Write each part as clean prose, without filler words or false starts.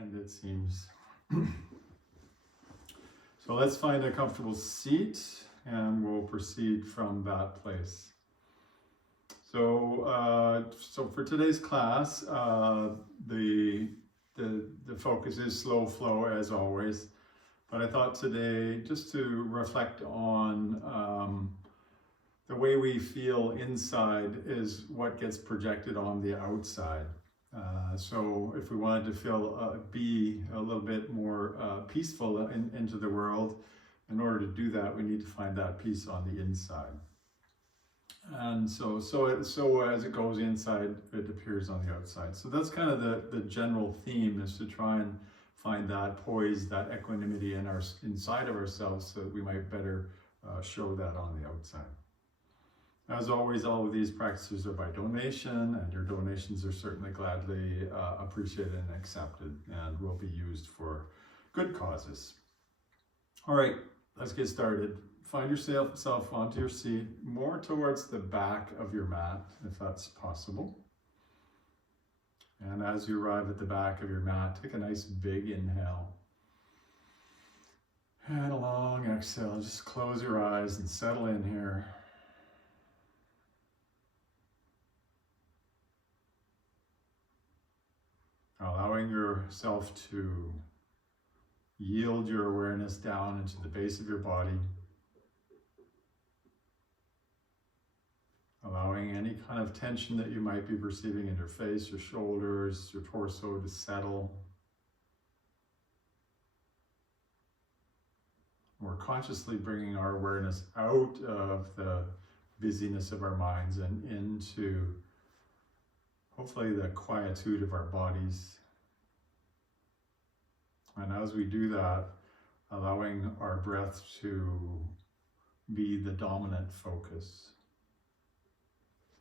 And it seems. So let's find a comfortable seat and we'll proceed from that place. So, so for today's class, the focus is slow flow as always. But I thought today just to reflect on the way we feel inside is what gets projected on the outside. So if we wanted to feel, be a little bit more peaceful into the world, in order to do that, we need to find that peace on the inside. And so as it goes inside, it appears on the outside. So that's kind of the general theme, is to try and find that poise, that equanimity inside of ourselves, so that we might better show that on the outside. As always, all of these practices are by donation, and your donations are certainly gladly appreciated and accepted, and will be used for good causes. All right, let's get started. Find yourself onto your seat, more towards the back of your mat, if that's possible. And as you arrive at the back of your mat, take a nice big inhale. And a long exhale. Just close your eyes and settle in here. Allowing yourself to yield your awareness down into the base of your body. Allowing any kind of tension that you might be perceiving in your face, your shoulders, your torso to settle. We're consciously bringing our awareness out of the busyness of our minds and into hopefully the quietude of our bodies. And as we do that, allowing our breath to be the dominant focus.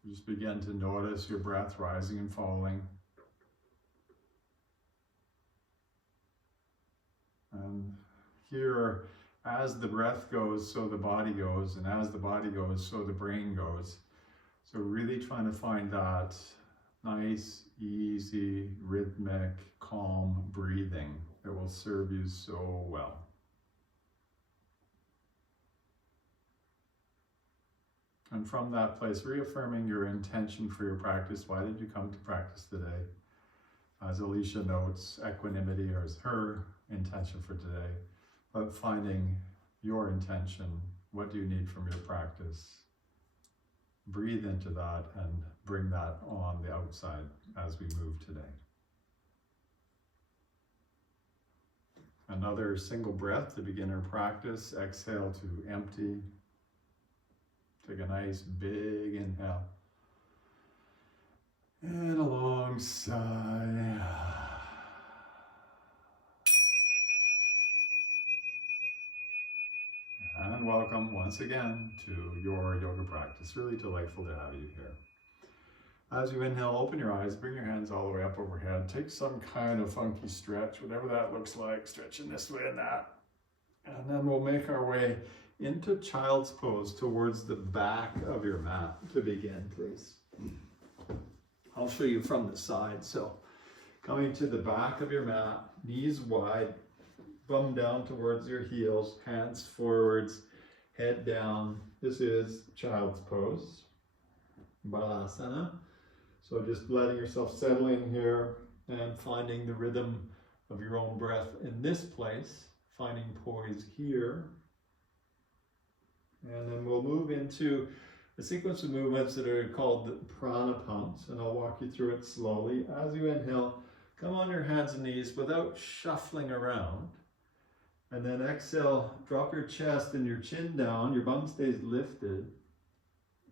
Just begin to notice your breath rising and falling. And here, as the breath goes, so the body goes, and as the body goes, so the brain goes. So really trying to find that nice, easy, rhythmic, calm breathing that will serve you so well. And from that place, reaffirming your intention for your practice. Why did you come to practice today? As Alicia notes, equanimity is her intention for today. But finding your intention, what do you need from your practice? Breathe into that and bring that on the outside as we move today. Another single breath to begin our practice. Exhale to empty. Take a nice big inhale. And a long sigh. And welcome once again to your yoga practice. Really delightful to have you here. As you inhale, open your eyes, bring your hands all the way up overhead. Take some kind of funky stretch, whatever that looks like, stretching this way and that. And then we'll make our way into child's pose towards the back of your mat to begin, please. I'll show you from the side. So coming to the back of your mat, knees wide, bum down towards your heels, hands forwards, head down. This is child's pose, Balasana. So just letting yourself settle in here and finding the rhythm of your own breath in this place, finding poise here. And then we'll move into a sequence of movements that are called the prana pumps, and I'll walk you through it slowly. As you inhale, come on your hands and knees without shuffling around. And then exhale, drop your chest and your chin down, your bum stays lifted.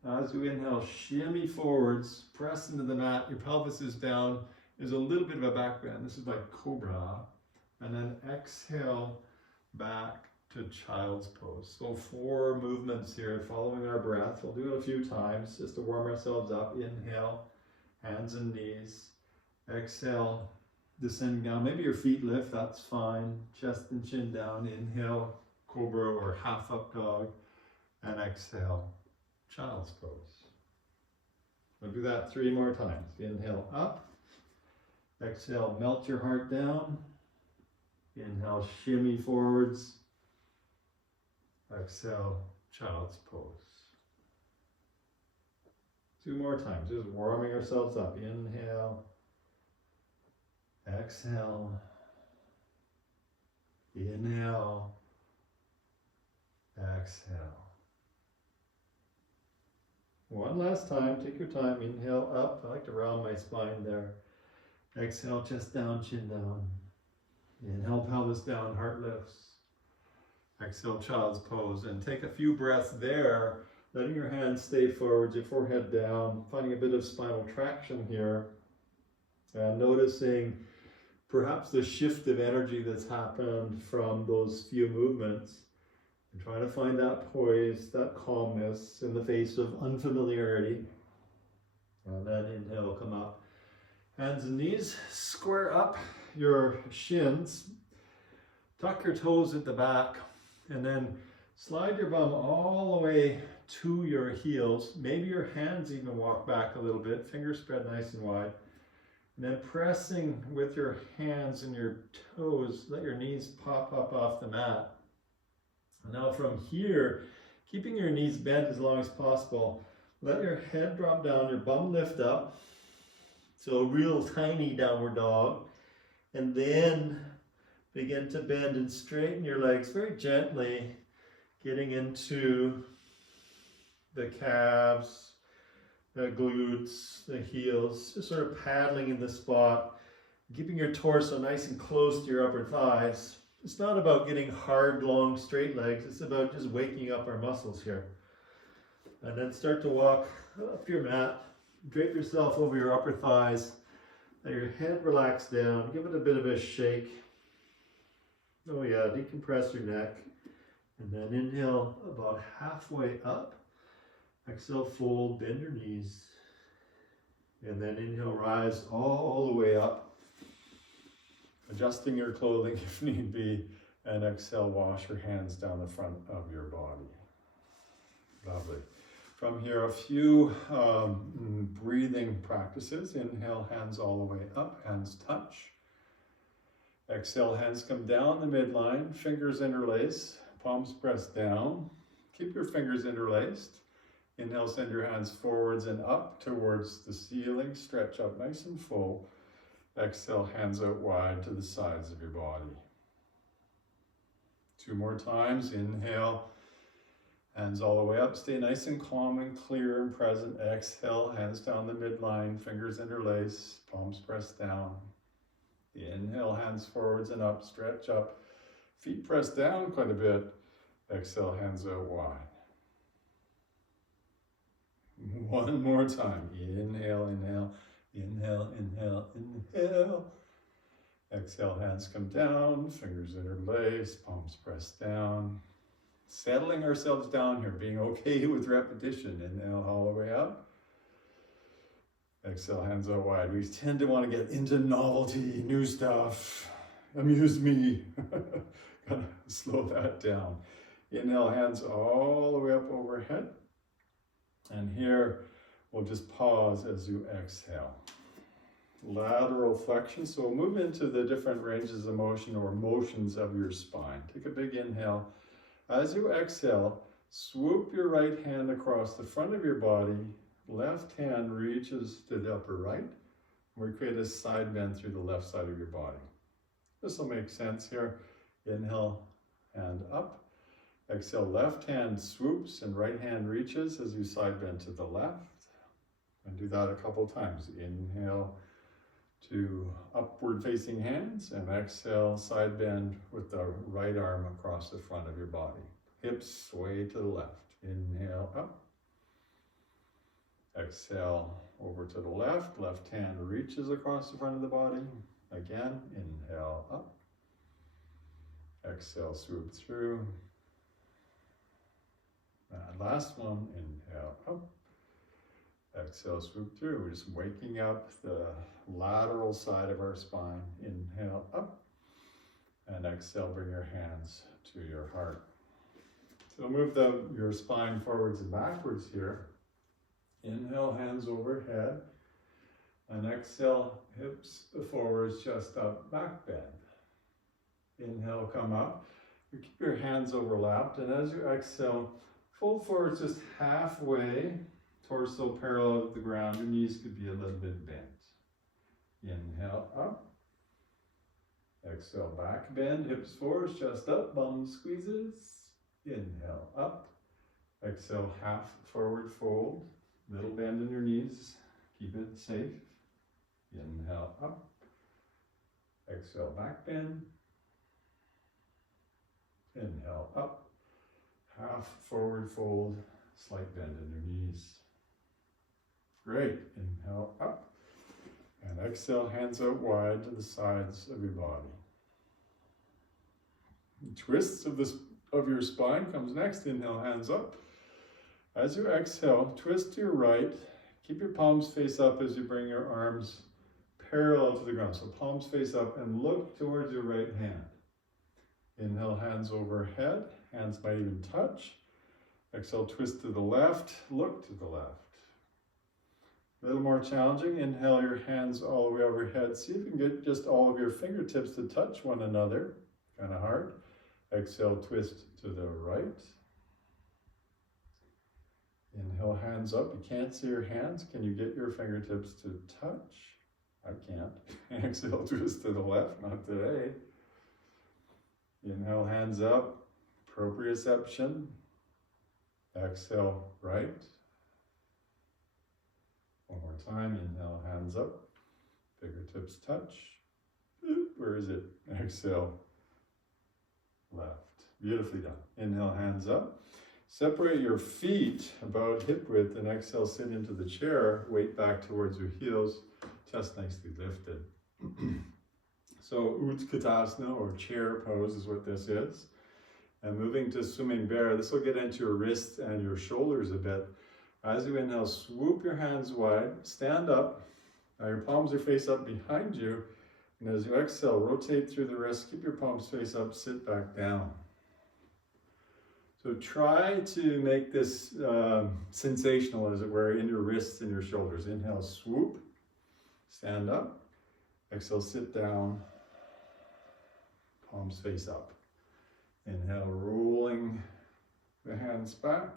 As you inhale, shimmy forwards, press into the mat, your pelvis is down. There's a little bit of a back bend. This is like cobra. And then exhale back to child's pose. So 4 movements here, following our breath. We'll do it a few times just to warm ourselves up. Inhale, hands and knees. Exhale, descending down. Maybe your feet lift, that's fine. Chest and chin down. Inhale, cobra or half up dog. And exhale, child's pose. We'll do that 3 more times. Inhale up. Exhale, melt your heart down. Inhale, shimmy forwards. Exhale, child's pose. 2 more times, just warming ourselves up. Inhale, exhale, inhale, exhale. One last time, take your time, inhale up. I like to round my spine there. Exhale, chest down, chin down. Inhale, pelvis down, heart lifts. Exhale, child's pose, and take a few breaths there, letting your hands stay forward, your forehead down, finding a bit of spinal traction here, and noticing perhaps the shift of energy that's happened from those few movements, and try to find that poise, that calmness in the face of unfamiliarity. And then inhale, come up. Hands and knees, square up your shins, tuck your toes at the back, and then slide your bum all the way to your heels. Maybe your hands even walk back a little bit, fingers spread nice and wide. And then pressing with your hands and your toes, let your knees pop up off the mat. And now from here, keeping your knees bent as long as possible, let your head drop down, your bum lift up. So a real tiny downward dog. And then begin to bend and straighten your legs very gently, getting into the calves, the glutes, the heels, just sort of paddling in the spot, keeping your torso nice and close to your upper thighs. It's not about getting hard, long, straight legs. It's about just waking up our muscles here. And then start to walk up your mat, drape yourself over your upper thighs, let your head relax down, give it a bit of a shake. Oh yeah, decompress your neck. And then inhale about halfway up. Exhale, fold, bend your knees. And then inhale, rise all the way up. Adjusting your clothing if need be. And exhale, wash your hands down the front of your body. Lovely. From here, a few breathing practices. Inhale, hands all the way up, hands touch. Exhale, hands come down the midline, fingers interlace, palms press down. Keep your fingers interlaced. Inhale, send your hands forwards and up towards the ceiling. Stretch up nice and full. Exhale, hands out wide to the sides of your body. 2 more times. Inhale, hands all the way up. Stay nice and calm and clear and present. Exhale, hands down the midline, fingers interlace, palms press down. Inhale, hands forwards and up, stretch up. Feet press down quite a bit. Exhale, hands out wide. 1 more time. Inhale, inhale, inhale, inhale, inhale. Exhale, hands come down, fingers interlace, palms press down. Settling ourselves down here, being okay with repetition. Inhale all the way up. Exhale, hands out wide. We tend to want to get into novelty, new stuff, amuse me. Gotta slow that down. Inhale, hands all the way up overhead. And here, we'll just pause as you exhale. Lateral flexion. So we'll move into the different ranges of motion or motions of your spine. Take a big inhale. As you exhale, swoop your right hand across the front of your body. Left hand reaches to the upper right. We create a side bend through the left side of your body. This will make sense here. Inhale, hand up. Exhale, left hand swoops and right hand reaches as you side bend to the left. And do that a couple times. Inhale to upward facing hands and exhale, side bend with the right arm across the front of your body. Hips sway to the left. Inhale up. Exhale over to the left. Left hand reaches across the front of the body. Again, inhale up. Exhale, swoop through. And last one, inhale up. Exhale, swoop through. We're just waking up the lateral side of our spine. Inhale up. And exhale, bring your hands to your heart. So move your spine forwards and backwards here. Inhale, hands overhead. And exhale, hips forwards, chest up, back bend. Inhale, come up. You keep your hands overlapped, and as you exhale, fold forward just halfway, torso parallel with the ground. Your knees could be a little bit bent. Inhale, up. Exhale, back bend, hips forward, chest up, bum squeezes. Inhale, up. Exhale, half forward fold. Little bend in your knees. Keep it safe. Inhale, up. Exhale, back bend. Inhale, up. Half forward fold, slight bend in your knees. Great. Inhale, up. And exhale, hands out wide to the sides of your body. Twists of your spine comes next. Inhale, hands up. As you exhale, twist to your right. Keep your palms face up as you bring your arms parallel to the ground. So palms face up and look towards your right hand. Inhale, hands overhead. Hands might even touch. Exhale, twist to the left. Look to the left. A little more challenging. Inhale your hands all the way overhead. See if you can get just all of your fingertips to touch one another. Kind of hard. Exhale, twist to the right. Inhale, hands up. You can't see your hands. Can you get your fingertips to touch? I can't. Exhale, twist to the left. Not today. Inhale, hands up. Proprioception. Exhale, right. One more time. Inhale, hands up. Fingertips touch. Where is it? Exhale, left. Beautifully done. Inhale, hands up. Separate your feet about hip width and exhale, sit into the chair. Weight back towards your heels. Chest nicely lifted. So Utkatasana or chair pose is what this is. And moving to swimming bear, this will get into your wrists and your shoulders a bit. As you inhale, swoop your hands wide, stand up. Now your palms are face up behind you. And as you exhale, rotate through the wrists, keep your palms face up, sit back down. So try to make this sensational, as it were, in your wrists and your shoulders. Inhale, swoop, stand up. Exhale, sit down, palms face up. Inhale, rolling the hands back.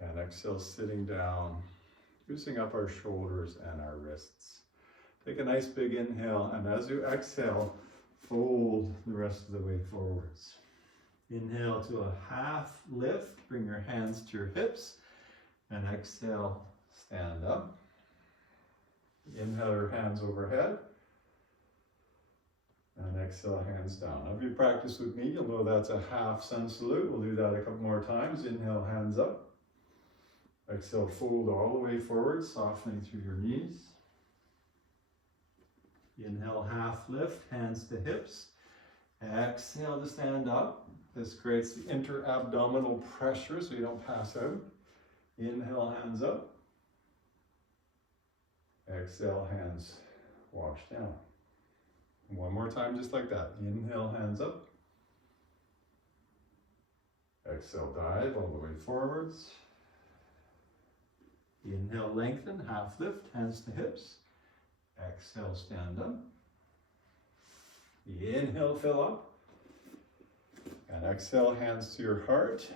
And exhale, sitting down, loosening up our shoulders and our wrists. Take a nice big inhale, and as you exhale, fold the rest of the way forwards. Inhale to a half lift, bring your hands to your hips, and exhale, stand up. Inhale your hands overhead, and exhale, hands down. Now, if you practice with me, you'll know that's a half sun salute. We'll do that a couple more times. Inhale, hands up. Exhale, fold all the way forward, softening through your knees. Inhale, half lift, hands to hips. Exhale to stand up. This creates the inter-abdominal pressure so you don't pass out. Inhale, hands up. Exhale, hands wash down. One more time, just like that. Inhale, hands up. Exhale, dive all the way forwards. Inhale, lengthen, half lift, hands to hips. Exhale, stand up. Inhale, fill up. And exhale, hands to your heart.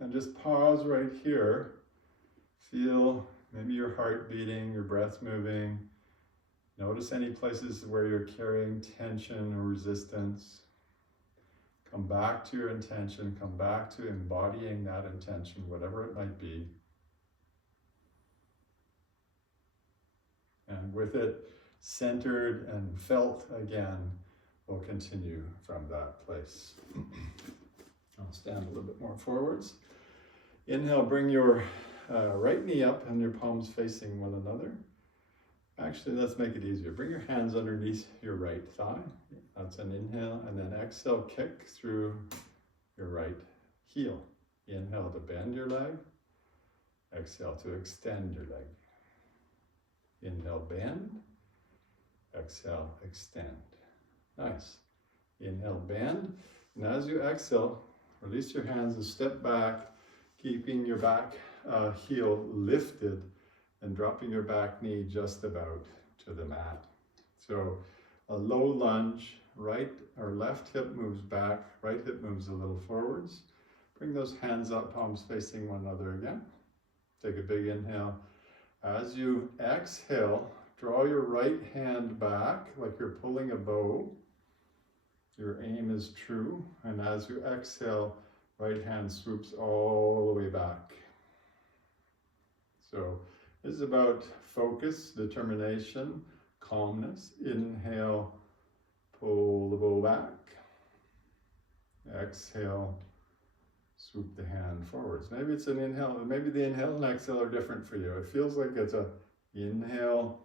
And just pause right here. Feel maybe your heart beating, your breath moving. Notice any places where you're carrying tension or resistance. Come back to your intention. Come back to embodying that intention, whatever it might be. And with it centered and felt again, we'll continue from that place. I'll stand a little bit more forwards. Inhale, bring your right knee up and your palms facing one another. Actually, let's make it easier. Bring your hands underneath your right thigh. That's an inhale, and then exhale, kick through your right heel. Inhale to bend your leg. Exhale to extend your leg. Inhale, bend. Exhale, extend. Nice. Inhale, bend. And as you exhale, release your hands and step back, keeping your back heel lifted and dropping your back knee just about to the mat. So a low lunge right or left hip moves back, right hip moves a little forwards. Bring those hands up, palms facing one another again. Take a big inhale. As you exhale, draw your right hand back like you're pulling a bow. Your aim is true. And as you exhale, right hand swoops all the way back. So this is about focus, determination, calmness. Inhale, pull the bow back. Exhale, swoop the hand forwards. Maybe it's an inhale, maybe the inhale and exhale are different for you. It feels like it's a inhale,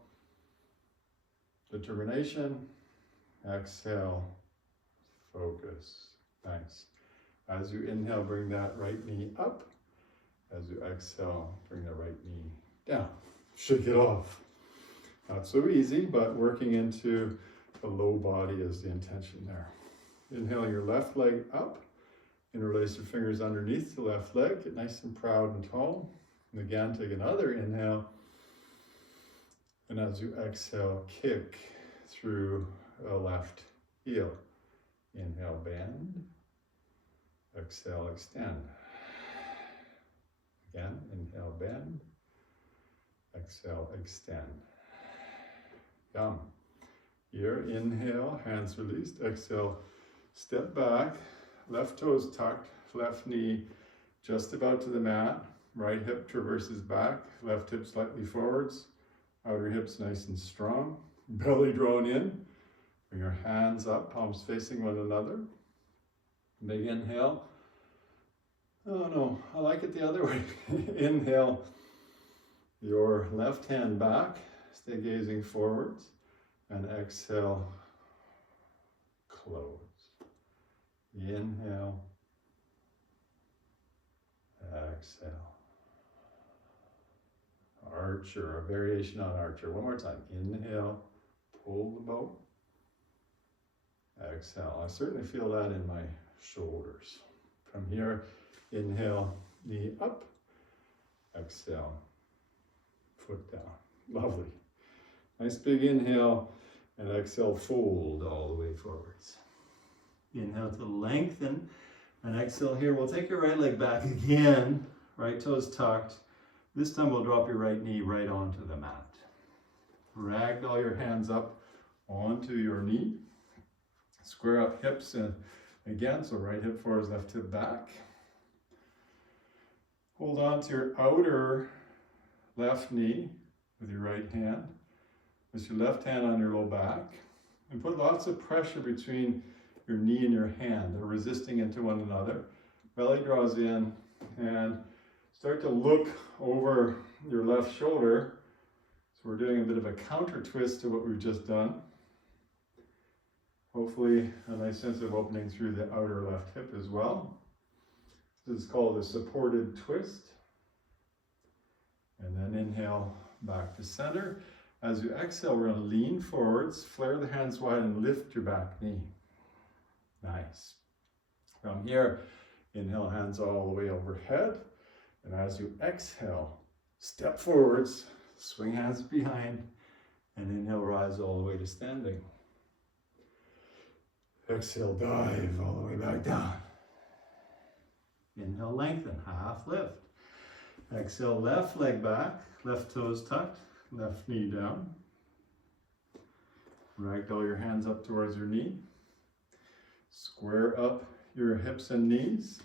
determination, exhale, focus. Nice. As you inhale, bring that right knee up. As you exhale, bring the right knee down. Shake it off. Not so easy, but working into the low body is the intention there. Inhale your left leg up. Interlace your fingers underneath the left leg. Get nice and proud and tall. And again, take another inhale. And as you exhale, kick through a left heel. Inhale, bend. Exhale, extend. Again, inhale, bend. Exhale, extend. Yum. Here, inhale, hands released. Exhale, step back. Left toes tucked, left knee just about to the mat. Right hip traverses back, left hip slightly forwards. Outer hips nice and strong. Belly drawn in. Bring your hands up, palms facing one another. Big inhale. Oh no, I like it the other way. Inhale your left hand back, stay gazing forwards, and exhale, close. Inhale, exhale. Archer, a variation on archer. One more time. Inhale, pull the bow. Exhale. I certainly feel that in my shoulders. From here, inhale, knee up. Exhale, foot down. Lovely. Nice big inhale, and exhale, fold all the way forwards. Inhale to lengthen, and exhale here. We'll take your right leg back again, right toes tucked. This time we'll drop your right knee right onto the mat. Ragdoll your hands up onto your knee. Square up hips and again, so right hip forwards, left hip back. Hold on to your outer left knee with your right hand. Place your left hand on your low back and put lots of pressure between your knee and your hand. They're resisting into one another. Belly draws in and start to look over your left shoulder. So we're doing a bit of a counter twist to what we've just done. Hopefully a nice sense of opening through the outer left hip as well. This is called a supported twist. And then inhale back to center. As you exhale, we're going to lean forwards, flare the hands wide and lift your back knee. Nice. From here, inhale, hands all the way overhead. And as you exhale, step forwards, swing hands behind, and inhale, rise all the way to standing. Exhale, dive all the way back down. Inhale, lengthen, half lift. Exhale, left leg back, left toes tucked, left knee down. Ragdoll your hands up towards your knee. Square up your hips and knees.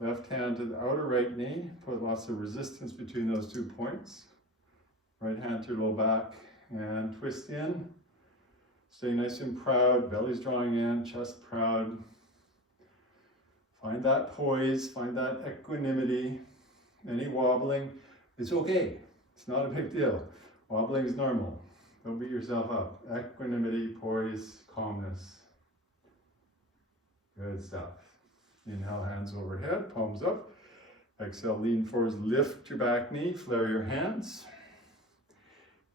Left hand to the outer right knee. Put lots of resistance between those 2 points. Right hand to your low back and twist in. Stay nice and proud. Belly's drawing in, chest proud. Find that poise, find that equanimity. Any wobbling, it's okay. It's not a big deal. Wobbling is normal. Don't beat yourself up. Equanimity, poise, calmness. Good stuff. Inhale, hands overhead, palms up. Exhale, lean forwards, lift your back knee, flare your hands.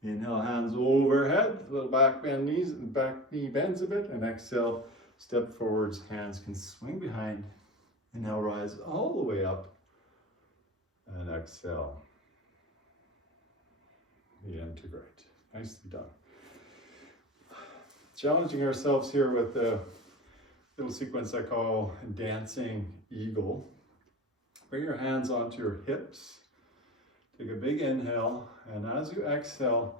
Inhale, hands overhead, little back bend knees, back knee bends a bit, and exhale, step forwards, hands can swing behind. Inhale, rise all the way up, and exhale, integrate. Nicely done. challenging ourselves here with the little sequence I call dancing eagle. Bring your hands onto your hips. Take a big inhale, and as you exhale,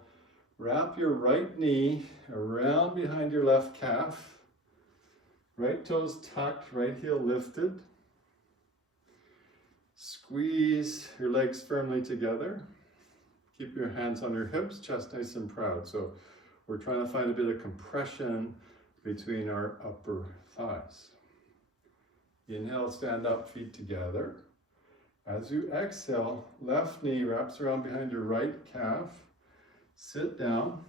wrap your right knee around behind your left calf. Right toes tucked, right heel lifted. Squeeze your legs firmly together. Keep your hands on your hips, chest nice and proud. So we're trying to find a bit of compression between our upper thighs. Inhale, stand up, feet together. As you exhale, left knee wraps around behind your right calf. Sit down.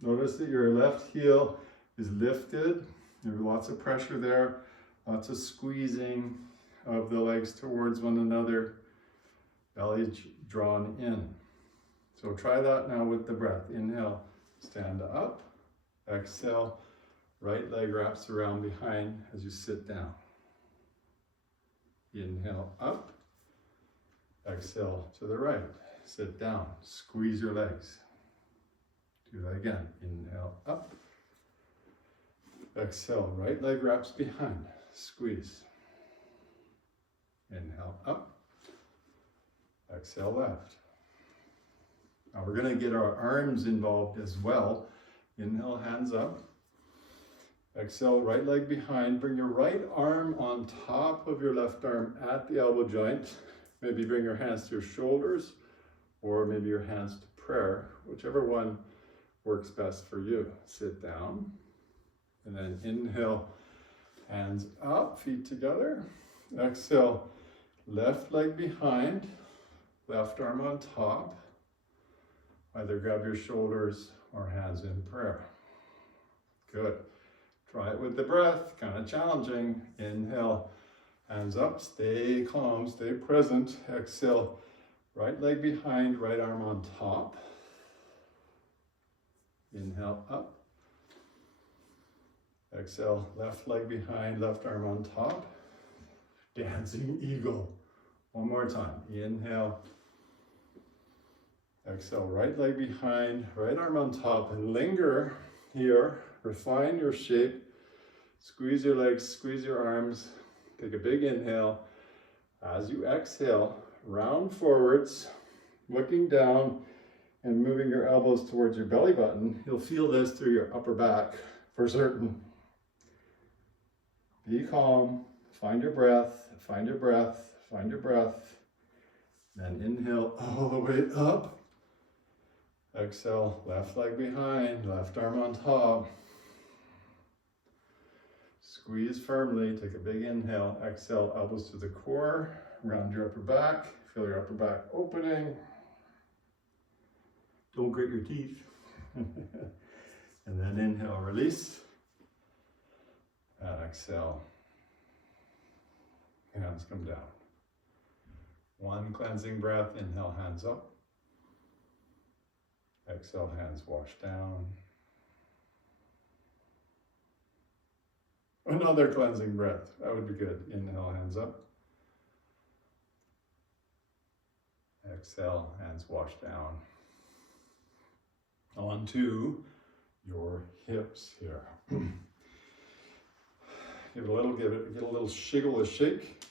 Notice that your left heel is lifted. There's lots of pressure there, lots of squeezing of the legs towards one another, belly drawn in. So try that now with the breath. Inhale, stand up. Exhale, right leg wraps around behind as you sit down. Inhale, up. Exhale to the right. Sit down. Squeeze your legs. Do that again. Inhale, up. Exhale, right leg wraps behind. Squeeze. Inhale, up. Exhale, left. Now we're going to get our arms involved as well. Inhale, hands up. Exhale, right leg behind. Bring your right arm on top of your left arm at the elbow joint. Maybe bring your hands to your shoulders, or maybe your hands to prayer, whichever one works best for you. Sit down, and then inhale, hands up, feet together. Exhale, left leg behind, left arm on top. Either grab your shoulders or hands in prayer. Good. Try it with the breath, kind of challenging. Inhale, hands up, stay calm, stay present. Exhale, right leg behind, right arm on top. Inhale, up. Exhale, left leg behind, left arm on top. Dancing eagle. One more time. Inhale. Exhale, right leg behind, right arm on top, and linger here. Refine your shape. Squeeze your legs, squeeze your arms. Take a big inhale. As you exhale, round forwards, looking down and moving your elbows towards your belly button. You'll feel this through your upper back for certain. Be calm, find your breath, find your breath, find your breath. Then inhale all the way up. Exhale, left leg behind, left arm on top. Squeeze firmly, take a big inhale. Exhale, elbows to the core, round your upper back. Feel your upper back opening. Don't grit your teeth. And then inhale, release. And exhale. Hands come down. One cleansing breath. Inhale, hands up. Exhale, hands wash down. Another cleansing breath. That would be good. Inhale, hands up. Exhale, hands wash down. Onto your hips here. Get a little shiggle, a shake.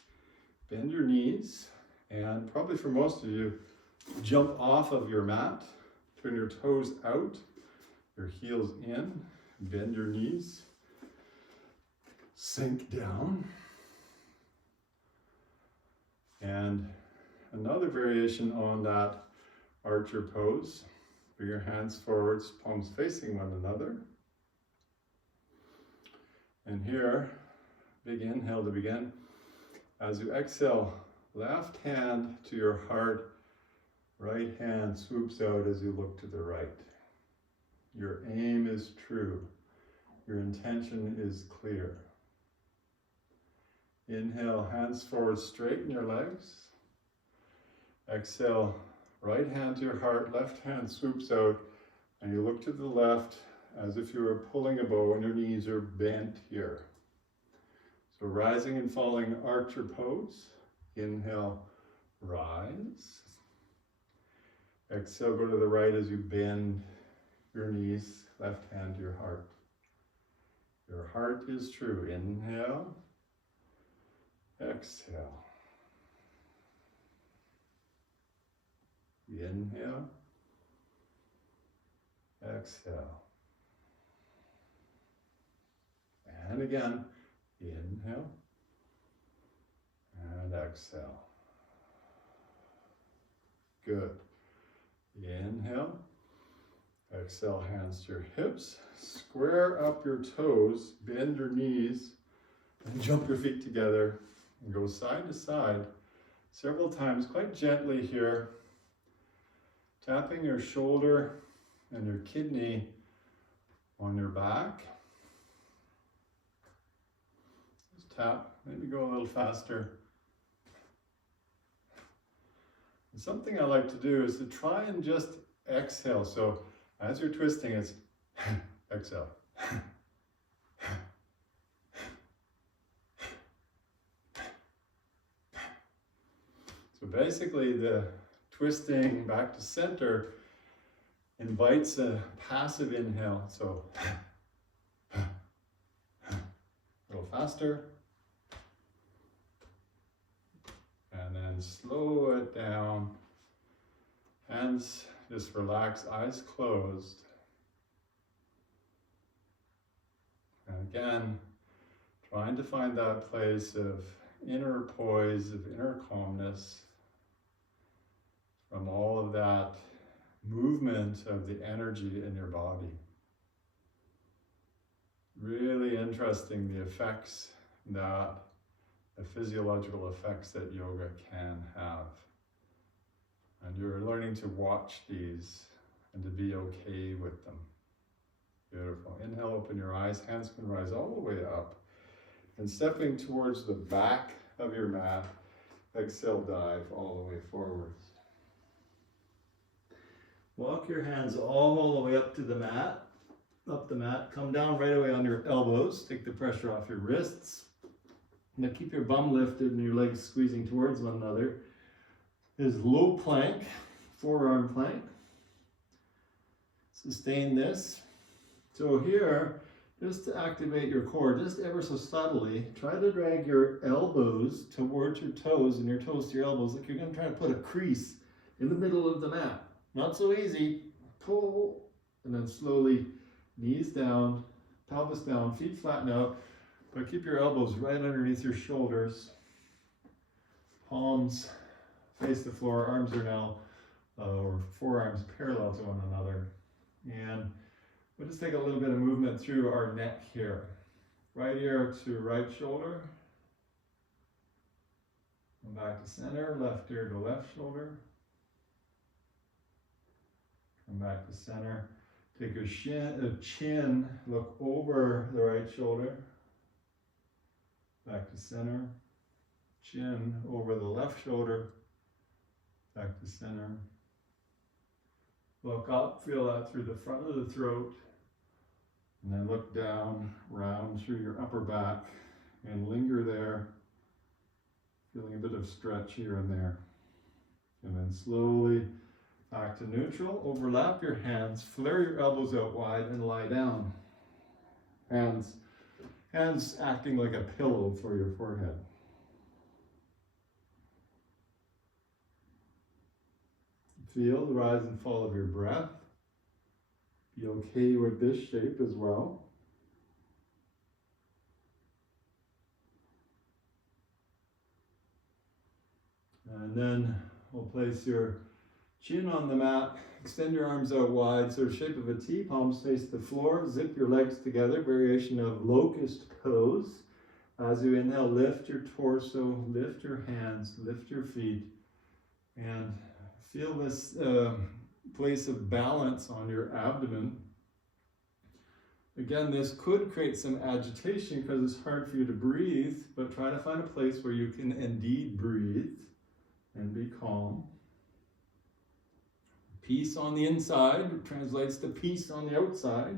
Bend your knees, and probably for most of you, jump off of your mat. Turn your toes out, your heels in. Bend your knees. Sink down. And another variation on that archer pose. Bring your hands forwards, palms facing one another. And here, big inhale to begin. As you exhale, left hand to your heart, right hand swoops out as you look to the right. Your aim is true. Your intention is clear. Inhale, hands forward, straighten your legs. Exhale, right hand to your heart, left hand swoops out, and you look to the left as if you were pulling a bow and your knees are bent here. So rising and falling archer pose. Inhale, rise. Exhale, go to the right as you bend your knees, left hand to your heart. Your heart is true. Inhale, exhale. Inhale, exhale. And again, inhale and exhale. Good. Inhale, exhale, hands to your hips. Square up your toes, bend your knees, and jump your feet together and go side to side several times, quite gently here, tapping your shoulder and your kidney on your back. Just tap, maybe go a little faster. And something I like to do is to try and just exhale. So as you're twisting, it's exhale. So basically the twisting back to center invites a passive inhale. So a little faster. And then slow it down. Hands just relax, eyes closed. And again, trying to find that place of inner poise, of inner calmness from all of that movement of the energy in your body. Really interesting the effects that, the physiological effects that yoga can have. And you're learning to watch these and to be okay with them. Beautiful. Inhale, open your eyes. Hands can rise all the way up. And stepping towards the back of your mat, exhale, dive all the way forwards. Walk your hands all the way up to the mat. Up the mat. Come down right away on your elbows. Take the pressure off your wrists. Now keep your bum lifted and your legs squeezing towards one another. This is low plank, forearm plank. Sustain this. So here, just to activate your core, just ever so subtly, try to drag your elbows towards your toes and your toes to your elbows, like you're going to try to put a crease in the middle of the mat. Not so easy. Pull, and then slowly knees down, pelvis down, feet flatten out, but keep your elbows right underneath your shoulders. Palms face the floor, arms are now, or forearms parallel to one another. And we'll just take a little bit of movement through our neck here. Right ear to right shoulder. Come back to center, left ear to left shoulder. Come back to center. Take your chin, look over the right shoulder. Back to center. Chin over the left shoulder. Back to center. Look up, feel that through the front of the throat. And then look down, round through your upper back, and linger there, feeling a bit of stretch here and there. And then slowly back to neutral, overlap your hands, flare your elbows out wide, and lie down. Hands acting like a pillow for your forehead. Feel the rise and fall of your breath. Be okay with this shape as well. And then we'll place your chin on the mat, extend your arms out wide, sort of shape of a T, palms face the floor, zip your legs together, variation of locust pose. As you inhale, lift your torso, lift your hands, lift your feet, and feel this place of balance on your abdomen. Again, this could create some agitation because it's hard for you to breathe, but try to find a place where you can indeed breathe and be calm. Peace on the inside translates to peace on the outside.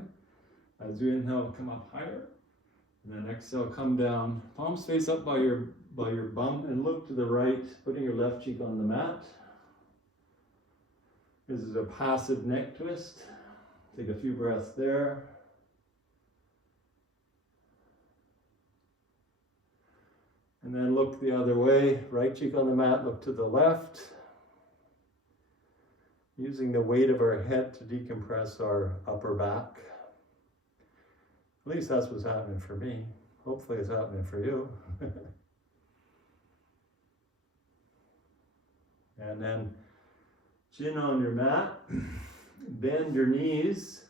As you inhale, come up higher. And then exhale, come down. Palms face up by your bum and look to the right, putting your left cheek on the mat. This is a passive neck twist. Take a few breaths there. And then look the other way, right cheek on the mat, look to the left. Using the weight of our head to decompress our upper back. At least that's what's happening for me. Hopefully it's happening for you. And then chin on your mat, bend your knees,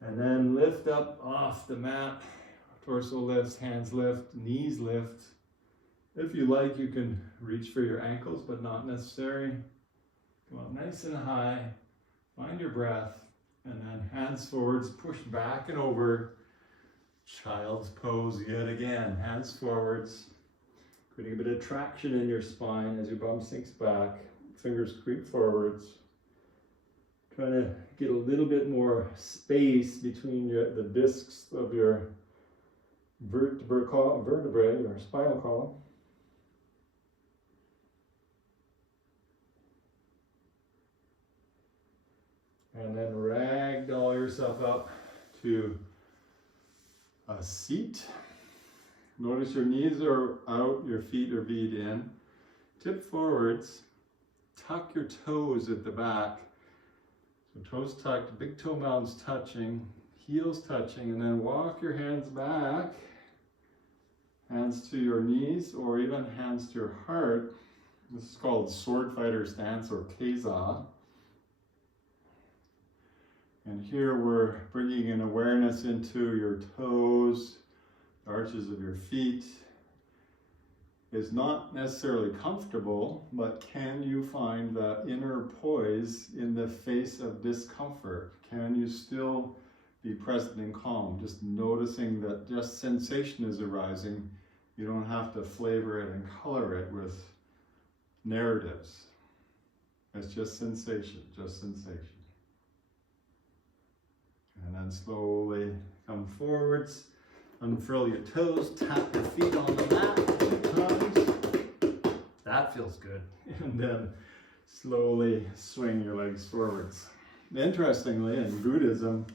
and then lift up off the mat. Torso lifts, hands lift, knees lift. If you like, you can reach for your ankles, but not necessary. Come up nice and high, find your breath, and then hands forwards, push back and over. Child's pose yet again, hands forwards, putting a bit of traction in your spine as your bum sinks back, fingers creep forwards. Trying to get a little bit more space between the discs of your vertebrae, your spinal column. And then ragdoll yourself up to a seat. Notice your knees are out, your feet are V'd in. Tip forwards, tuck your toes at the back. So toes tucked, big toe mounds touching, heels touching, and then walk your hands back. Hands to your knees or even hands to your heart. This is called sword fighter stance or keza. And here we're bringing an awareness into your toes, the arches of your feet. It's not necessarily comfortable, but can you find the inner poise in the face of discomfort? Can you still be present and calm? Just noticing that just sensation is arising. You don't have to flavor it and color it with narratives. It's just sensation, just sensation. And then slowly come forwards, unfurl your toes, tap your feet on the mat. That feels good. And then slowly swing your legs forwards. Interestingly, in Buddhism,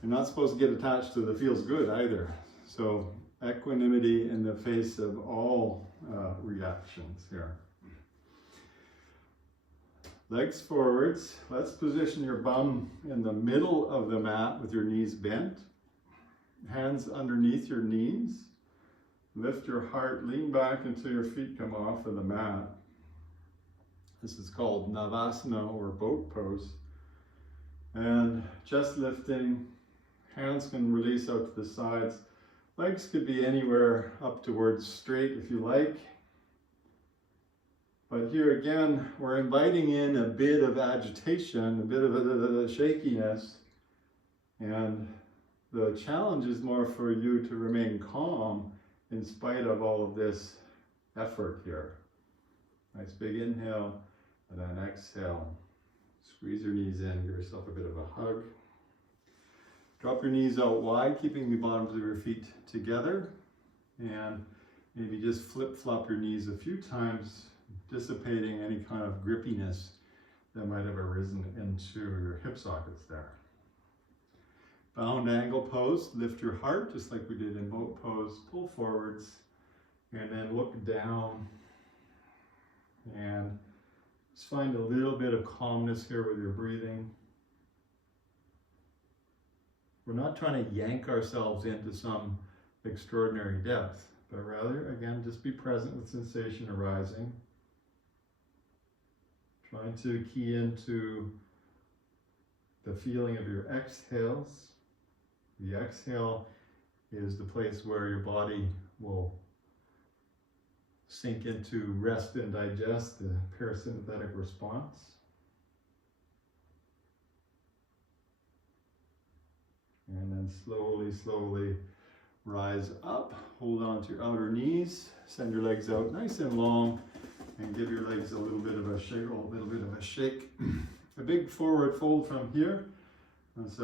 you're not supposed to get attached to the feels good either. So equanimity in the face of all reactions here. Legs forwards. Let's position your bum in the middle of the mat with your knees bent. Hands underneath your knees. Lift your heart, lean back until your feet come off of the mat. This is called Navasana or boat pose. And chest lifting, hands can release out to the sides. Legs could be anywhere up towards straight if you like. But here again, we're inviting in a bit of agitation, a bit of a shakiness. And the challenge is more for you to remain calm in spite of all of this effort here. Nice big inhale, and then exhale. Squeeze your knees in, give yourself a bit of a hug. Drop your knees out wide, keeping the bottoms of your feet together. And maybe just flip-flop your knees a few times, dissipating any kind of grippiness that might have arisen into your hip sockets there. Bound angle pose, lift your heart just like we did in boat pose, pull forwards, and then look down. And just find a little bit of calmness here with your breathing. We're not trying to yank ourselves into some extraordinary depth, but rather, again, just be present with sensation arising. Trying to key into the feeling of your exhales. The exhale is the place where your body will sink into rest and digest, the parasympathetic response. And then slowly, slowly rise up. Hold on to your outer knees. Send your legs out nice and long. And give your legs a little bit of a shake, a big forward fold from here. That's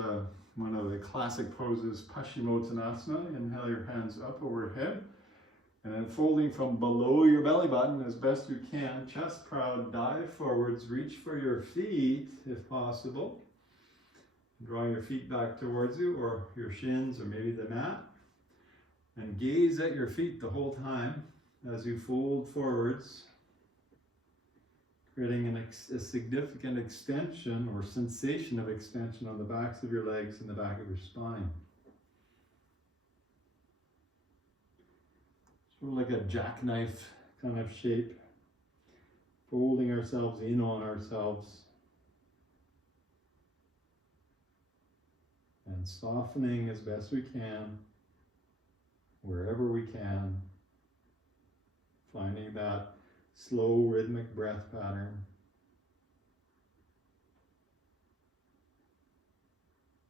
one of the classic poses, Paschimottanasana. Inhale your hands up overhead. And then folding from below your belly button as best you can. Chest proud, dive forwards, reach for your feet if possible. Drawing your feet back towards you or your shins or maybe the mat. And gaze at your feet the whole time. as you fold forwards, creating a significant extension or sensation of extension on the backs of your legs and the back of your spine. Sort of like a jackknife kind of shape, folding ourselves in on ourselves and softening as best we can, wherever we can, finding that slow rhythmic breath pattern.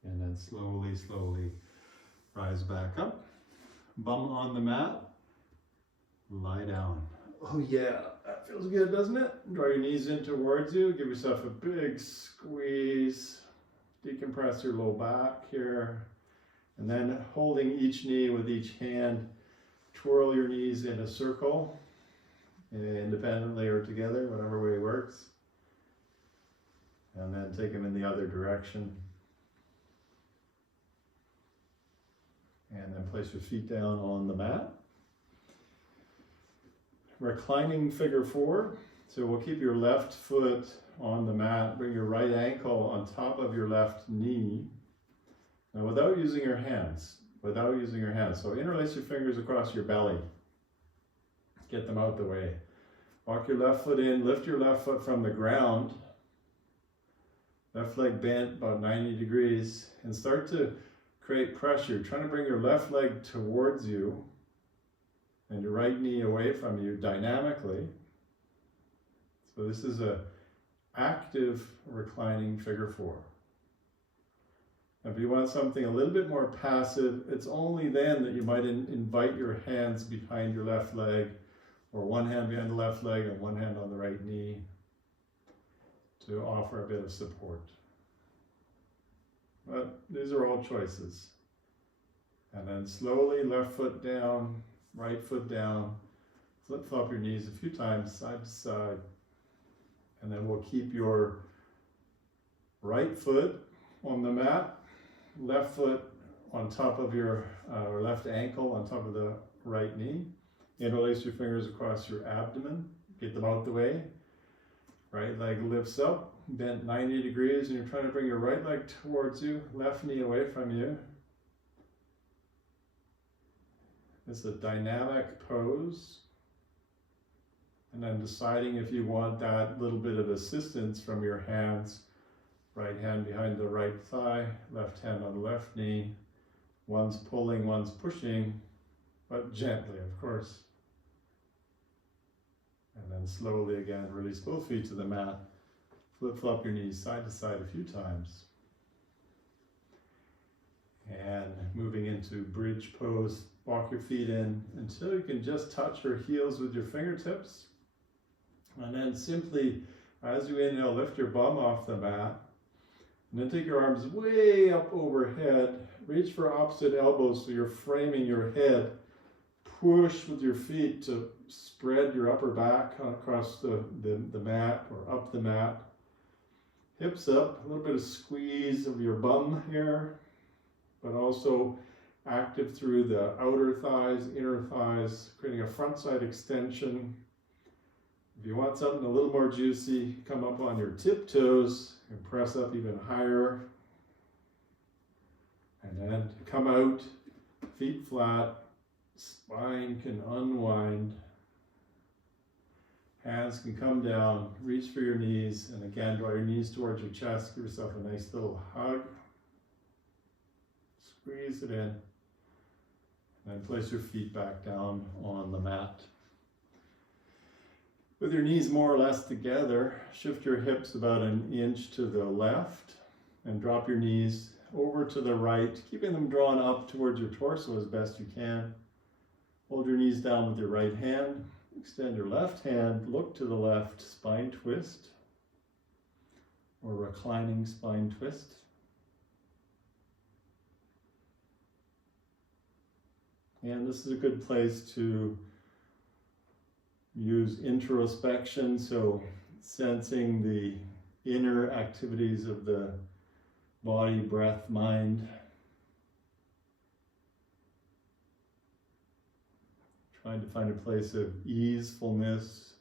And then slowly, slowly rise back up. Bum on the mat. Lie down. Oh yeah, that feels good, doesn't it? Draw your knees in towards you. Give yourself a big squeeze. Decompress your low back here. And then holding each knee with each hand, twirl your knees in a circle, independently or together, whatever way works. And then take them in the other direction. And then place your feet down on the mat. Reclining figure 4. So we'll keep your left foot on the mat. Bring your right ankle on top of your left knee. Now without using your hands. So interlace your fingers across your belly. Get them out the way. Walk your left foot in. Lift your left foot from the ground. Left leg bent about 90 degrees. And start to create pressure. Trying to bring your left leg towards you and your right knee away from you dynamically. So this is an active reclining figure 4. If you want something a little bit more passive, it's only then that you might invite your hands behind your left leg, or one hand behind the left leg and one hand on the right knee, to offer a bit of support. But these are all choices. And then slowly left foot down, right foot down, flip-flop your knees a few times, side to side. And then we'll keep your right foot on the mat, left foot on top of your left ankle on top of the right knee. Interlace your fingers across your abdomen, get them out the way. Right leg lifts up, bent 90 degrees, and you're trying to bring your right leg towards you, left knee away from you. It's a dynamic pose. And then deciding if you want that little bit of assistance from your hands. Right hand behind the right thigh, left hand on the left knee. One's pulling, one's pushing, but gently, of course. And then slowly again, release both feet to the mat. Flip-flop your knees side to side a few times. And moving into bridge pose, walk your feet in until you can just touch your heels with your fingertips. And then simply, as you inhale, lift your bum off the mat. And then take your arms way up overhead. Reach for opposite elbows so you're framing your head. Push with your feet to spread your upper back across the mat or up the mat. Hips up, a little bit of squeeze of your bum here, but also active through the outer thighs, inner thighs, creating a front side extension. If you want something a little more juicy, come up on your tiptoes and press up even higher. And then come out, feet flat, spine can unwind. Hands can come down, reach for your knees, and again, draw your knees towards your chest. Give yourself a nice little hug. Squeeze it in. And then place your feet back down on the mat. With your knees more or less together, shift your hips about an inch to the left and drop your knees over to the right, keeping them drawn up towards your torso as best you can. Hold your knees down with your right hand. Extend your left hand, look to the left, spine twist, or reclining spine twist. And this is a good place to use introspection, so sensing the inner activities of the body, breath, mind. trying to find a place of easefulness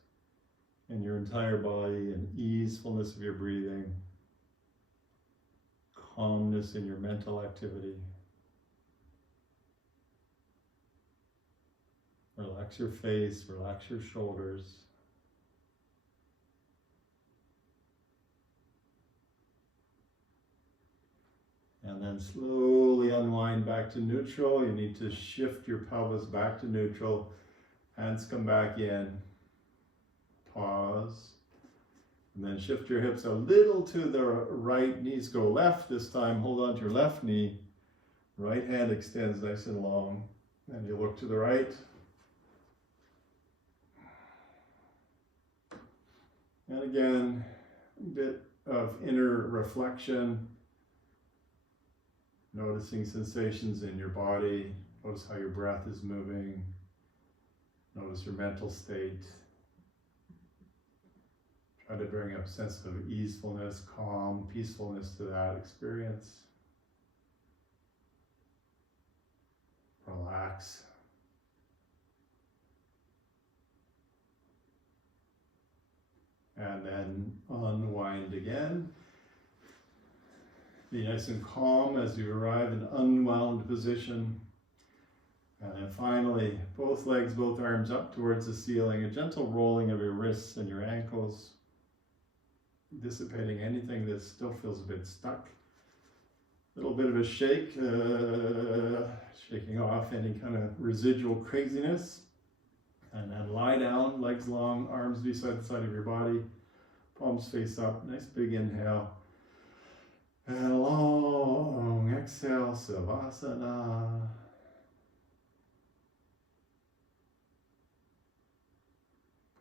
in your entire body and easefulness of your breathing, calmness in your mental activity. Relax your face, relax your shoulders. And then slowly unwind back to neutral. You need to shift your pelvis back to neutral. Hands come back in. Pause. And then shift your hips a little to the right. Knees go left. This time hold on to your left knee. Right hand extends nice and long. And you look to the right. And again, a bit of inner reflection. Noticing sensations in your body. Notice how your breath is moving. Notice your mental state. Try to bring a sense of easefulness, calm, peacefulness to that experience. Relax. And then unwind again. Be nice and calm as you arrive in unwound position. And then finally, both legs, both arms up towards the ceiling. A gentle rolling of your wrists and your ankles. Dissipating anything that still feels a bit stuck. A little bit of a shake, shaking off any kind of residual craziness. And then lie down, legs long, arms beside the side of your body. Palms face up, nice big inhale. And a long exhale, Savasana.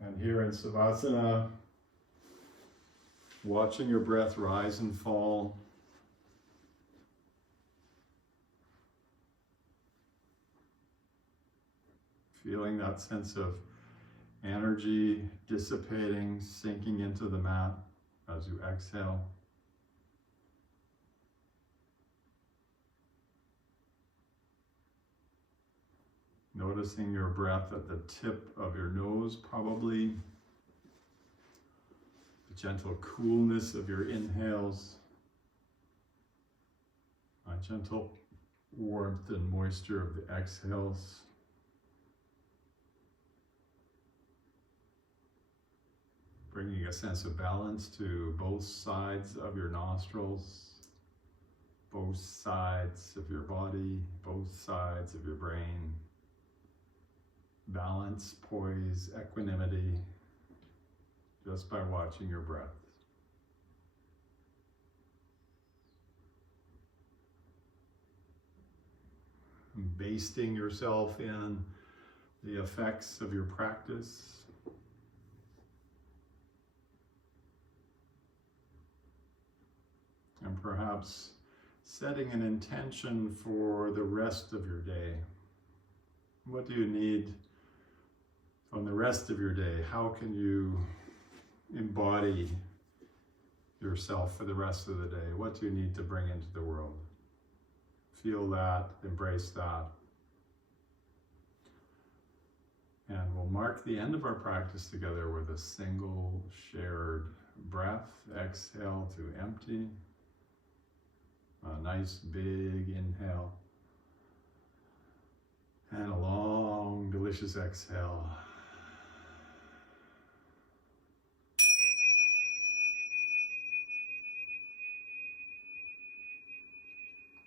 And here in Savasana, watching your breath rise and fall. Feeling that sense of energy dissipating, sinking into the mat as you exhale. Noticing your breath at the tip of your nose, probably. The gentle coolness of your inhales. A gentle warmth and moisture of the exhales. Bringing a sense of balance to both sides of your nostrils, both sides of your body, both sides of your brain. Balance, poise, equanimity, just by watching your breath. Basting yourself in the effects of your practice. And perhaps setting an intention for the rest of your day. What do you need on the rest of your day? How can you embody yourself for the rest of the day? What do you need to bring into the world? Feel that, embrace that. And we'll mark the end of our practice together with a single shared breath. Exhale to empty. A nice big inhale. And a long, delicious exhale.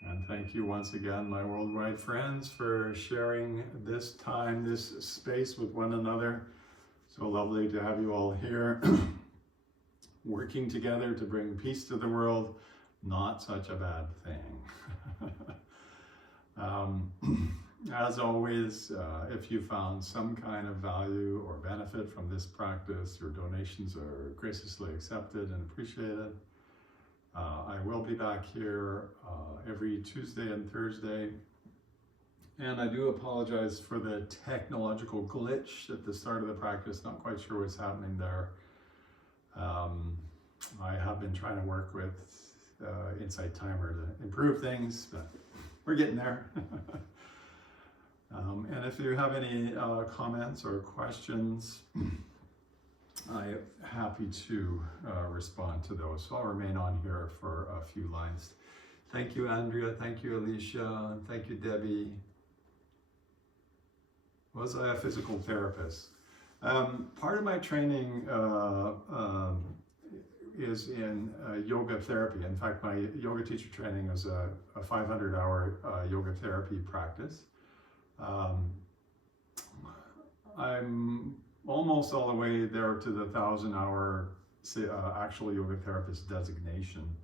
And thank you once again, my worldwide friends, for sharing this time, this space with one another. So lovely to have you all here, working together to bring peace to the world. Not such a bad thing. As always, if you found some kind of value or benefit from this practice, your donations are graciously accepted and appreciated. I will be back here every Tuesday and Thursday. And I do apologize for the technological glitch at the start of the practice. Not quite sure what's happening there. I have been trying to work with Insight Timer to improve things, but we're getting there. And if you have any comments or questions, I'm happy to respond to those. So I'll remain on here for a few lines. Thank you, Andrea. Thank you, Alicia. And thank you, Debbie. Was I a physical therapist? Part of my training is in yoga therapy. In fact, my yoga teacher training is a 500-hour yoga therapy practice. I'm almost all the way there to the 1,000-hour actual yoga therapist designation.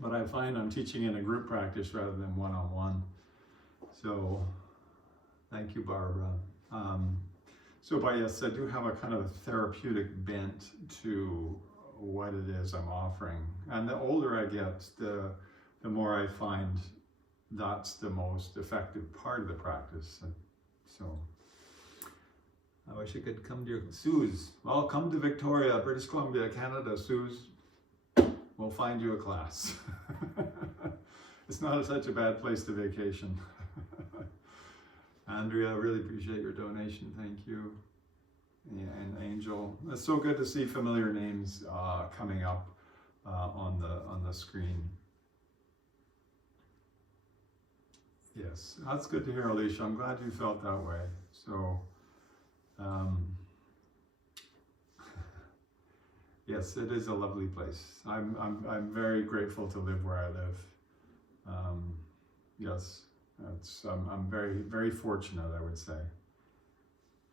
But I find I'm teaching in a group practice rather than one-on-one. So thank you, Barbara. But yes, I do have a kind of therapeutic bent to what it is I'm offering. And the older I get, the more I find that's the most effective part of the practice. And so I wish I could come to your, Suze. Well, come to Victoria, British Columbia, Canada, Suze. We'll find you a class. It's not such a bad place to vacation. Andrea, I really appreciate your donation. Thank you. Yeah, and Angel. It's so good to see familiar names coming up on the screen. Yes, that's good to hear, Alicia. I'm glad you felt that way. So, yes, it is a lovely place. I'm very grateful to live where I live. Yes, I'm very fortunate, I would say.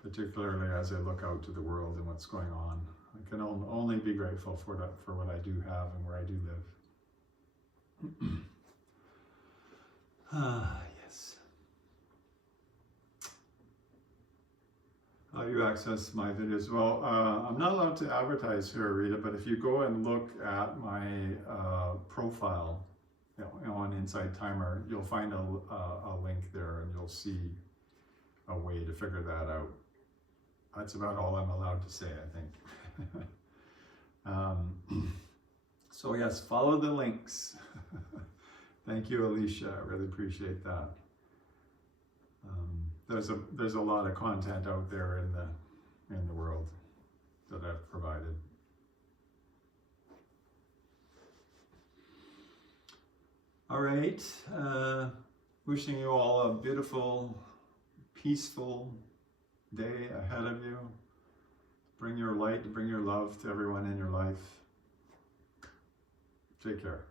Particularly as I look out to the world and what's going on. I can only be grateful for what I do have and where I do live. Yes. How do you access my videos? Well, I'm not allowed to advertise here, Rita, but if you go and look at my profile on Inside Timer, you'll find a link there and you'll see a way to figure that out. That's about all I'm allowed to say, I think. So yes, follow the links. Thank you, Alicia. I really appreciate that. There's a lot of content out there in the world that I've provided. All right. Wishing you all a beautiful, peaceful day ahead of you. Bring your light, bring your love to everyone in your life. Take care.